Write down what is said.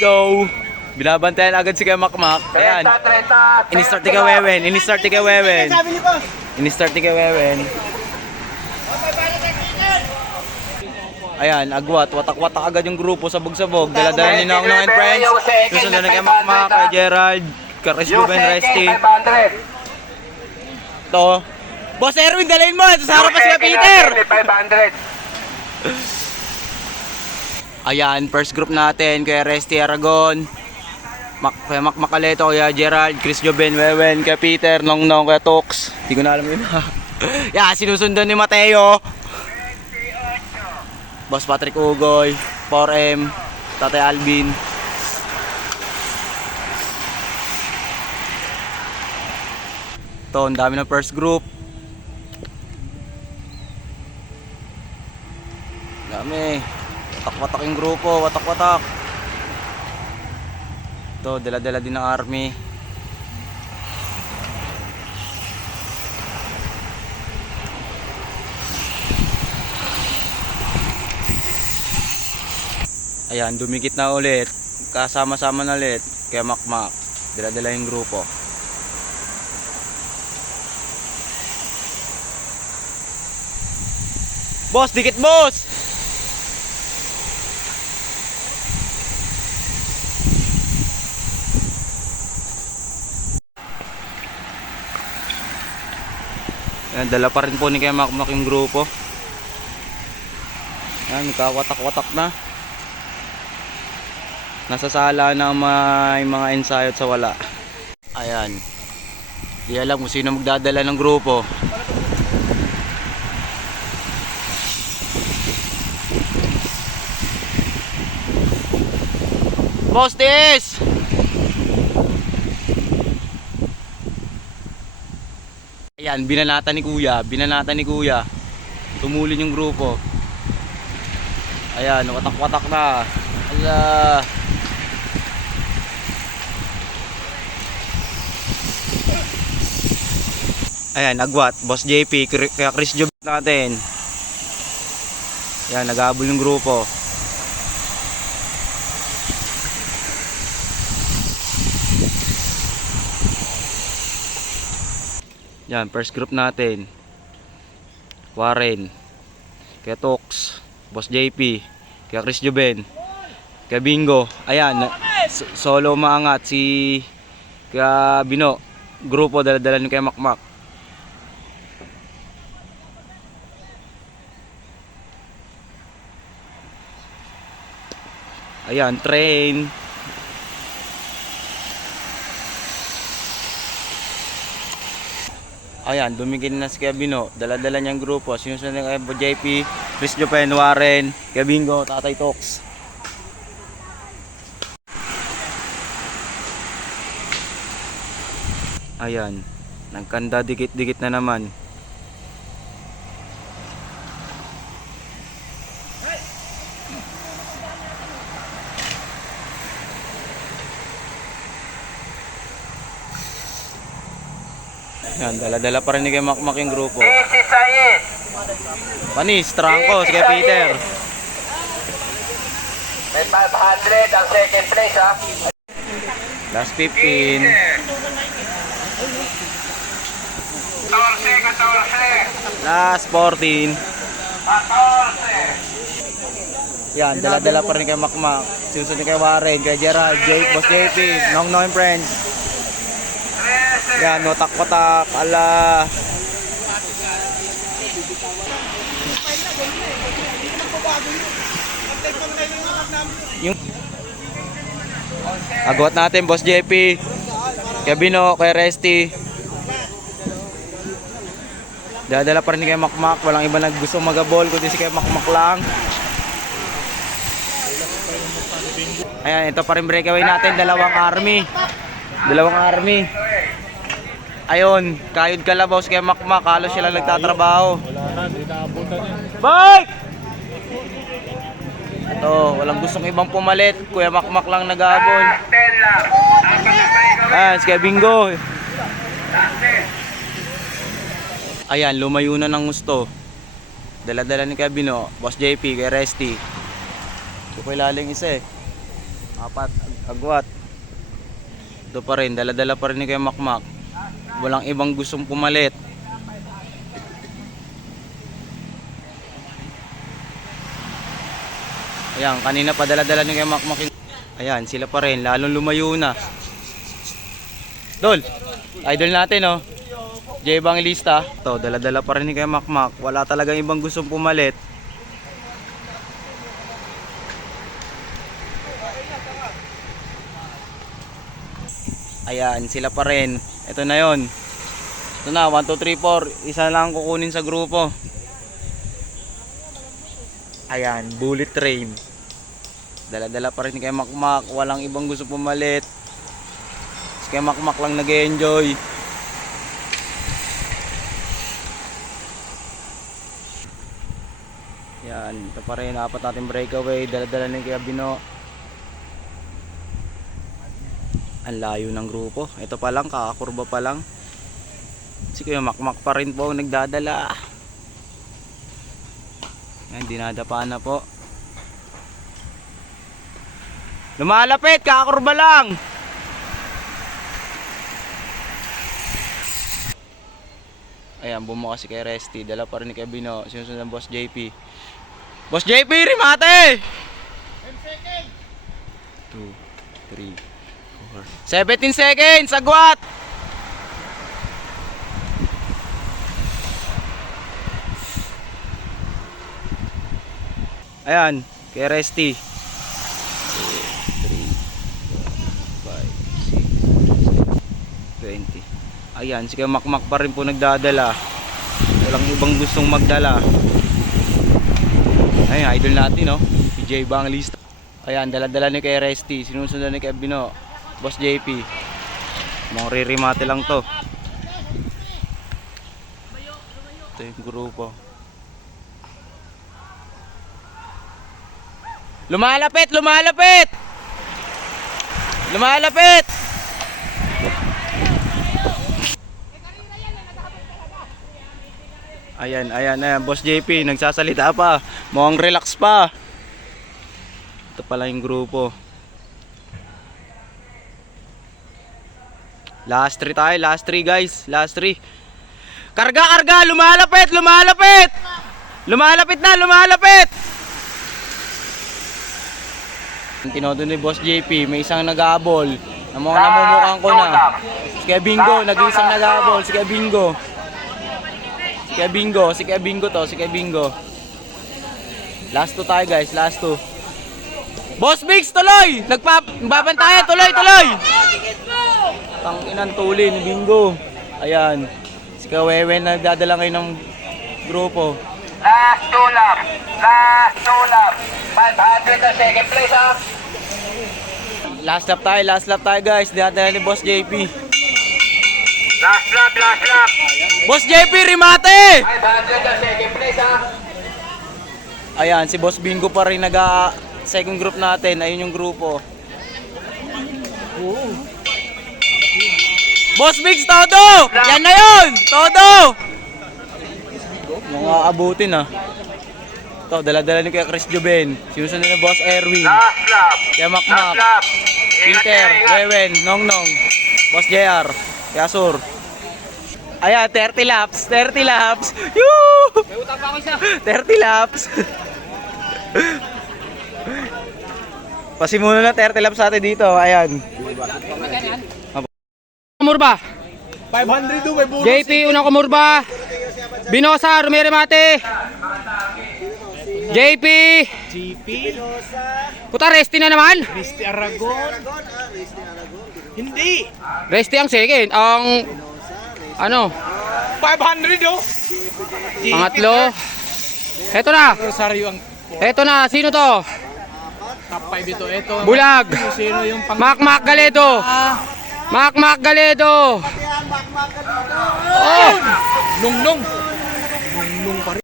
go. Binabantayan agad si Kuya Makmak. Ayan. Ini-start ni Kuya Wewen. Ini-start ni Kuya Wewen. Ini-start ni Kuya Wewen. Ayan, agwat. Watak-watak agad yung grupo. Sabog-sabog. Dala-dala ni Nong and friends. Susunod na Kuya Makmak, Kuya Gerald, Chris Juven, Resty. Ito. Boss Erwin, dalhin mo. Ito sa harapan si Peter. Ayan, first group natin. Kuya Resty Aragon. Kuya Makmak Aleto, Kuya Gerald, Chris Joben, Wewen, Kuya Peter, Nong, Kuya Tox. Hindi ko na alam yun. Yeah, sinusundan ni Mateo. Boss Patrick Ugoy, 4M, Tatay Alvin. Ito, ang dami ng first group. Dami. Watak-watak yung grupo, watak-watak. Ito, dala-dala din ng army. Ayan, dumikit na ulit. Kasama-sama na ulit. Kaya Makmak, dala-dala yung grupo. Boss, dikit boss! Ayan, dala pa rin po ni Kuya Makmak yung grupo. Ayan, nagkawatak-watak na. Nasasala na may mga ensayo at sa wala. Ayan. Di alam kung sino magdadala ng grupo. Boss Tis! Ayan, binanata ni Kuya. Tumulin yung grupo. Ayan, watak-watak na. Ala. Ayan, agwat, Boss JP, kaya Chris Job natin. Ayan, naghabol yung grupo. Yan, first group natin. Warren, kaya Tox, Boss JP, kaya Chris Joben, kaya Bingo. Ayan, solo maangat si kaya Bino. Grupo dala-dala ni kaya Makmak. Ayan, train. Ayan, dumigil na si Kuya Bino. Dala-dala niyang grupo. Sinusunod ng kaya JP, Chris Jopen, Warren, Kuya Bingo, Tatay Tox. Ayan, nagkanda dikit-dikit na naman. Yan, dala-dala pa rin ni Kuya Makmak yung grupo. Panis, Trangko, si Kuya Peter. May 500 ang second place ha. Last 15. 14. Last 14. 14. Yan, dala-dala pa rin kay Makmak. Sinusunod kay Warren, kay Gerald, Jake, Boss JP, Nong and friends. Yan, watak-watak, ala. Yung agwat natin, Boss JP, kay Bino, kay Resty. Dala-dala pa rin kay Makmak. Walang iba na gusto magabol kundi si kay Makmak lang. Ayan, ito pa rin breakaway natin. Dalawang army. Ayun, Kayod Kalabaw si kay Makmak. Halos sila nagtatrabaho. Wala na, hindi naabutan yan. Bike! Ito, walang gustong ibang pumalit. Kuya Makmak lang nag-aabol. Ayan, si Kuya Bingo. Ayan, lumayo na ng gusto. Dala-dala ni Kuya Bino, Boss JP, kay Resty. Ito ko ilaling isa eh. Apat. Agwat. Ito pa rin, dala-dala pa rin ni Kuya Makmak. Walang ibang gustong pumalit. Ayan, kanina pa dala-dala ni Kuya Makmak. Ayan, sila pa rin, lalong lumayo na. Dol, idol natin oh. J Evangelista. Ito, dala-dala pa rin ni Kuya Makmak. Wala talagang ibang gustong pumalit. Ayan, sila pa rin. Ito na yon. Ito na, 1, 2, 3, 4. Isa lang kukunin sa grupo. Ayan, bullet train. Dala-dala pa rin kay Makmak. Walang ibang gusto pumalit. Kay Makmak lang nag-enjoy. Yan, ito pa rin. Apat natin breakaway. Dala-dala ni Kuya Bino. Ang layo ng grupo. Ito pa lang, kakakurba pa lang. Si Kuya Makmak pa rin po nagdadala. Yan, dinadapa na po. Lumalapit, kakakurba lang. Ayan, bumuka si kay Resty. Dala pa rin ni Kuya Bino. Sinusunod ng Boss JP. Boss JP, rimate! 2, 3, 17 seconds, agwat! Ayan, kay Resty. 2, 3, 4, 5, 6, 20. Ayan, si Kuya Makmak pa rin po nagdadala. Walang ibang gustong magdala. Ayan, idol natin, no? Si J Evangelista. Ayan, dala-dala ni kay Resty. Sinusunod ni kay Bino. Boss JP. Mga ririmate lang to. Ito yung grupo. Lumalapit! Lumalapit! Lumalapit! Ayan, ayan, ayan. Boss JP, nagsasalita pa. Mukhang relax pa. Ito pala yung grupo. Last 3 tayo, last 3 guys, last 3. Karga, karga, lumalapit, lumalapit. Lumalapit na, lumalapit. Tinodo ni Boss JP, may isang nag-aabol. Namumukhang ko na. Si Kuya Bingo, nag-iisang nag-aabol, si Kuya Bingo. Si Kuya Bingo, si Kuya Bingo to, si Kuya Bingo. Last 2 tayo guys, last 2. Boss Biggs, tuloy! Nagbabantayan, tuloy, tuloy! Tanginan tuli ni Bingo. Ayan. Si Kawewen na nagdadala ngayon ng grupo. Last 2 lap. Last 2 lap. 500 na second place ha. Last lap tayo guys. Dinadala ni Boss JP. Last lap, last lap. Boss JP, rimate! 500 na second place ha. Ayan, si Boss Bingo pa rin second group natin. Ayun yung grupo. Boss Biggs, todo! Yan na yun! Todo! Mga abutin ah. Ito, dala-dala ni Kuya Chris Joben. Sinusunod na Boss Erwin. Last lap. Kuya Last Makmak. lap. Peter, Wewen, Nongnong, Boss JR, Yasur. Ayan, 30 laps, 30 laps. Yoo! May utang pa ako isa. 30 laps. Pasimula na 30 laps natin dito, ayan. Kumurba. 500 do, may bonus. JP unang kumurba. Binosa, Rumirimate. JP. Puta, Resty na naman. Resty Aragon. Hindi. Resty ang second. Ang ano? 500 do. Pangatlo. Heto na. Rosario ang Heto na. Sino to? top 5 ito. Ito. Bulag. Sino yung pang... Makmak Galedo. Makmak Galedo. Oh! Nung. Nung pa rin.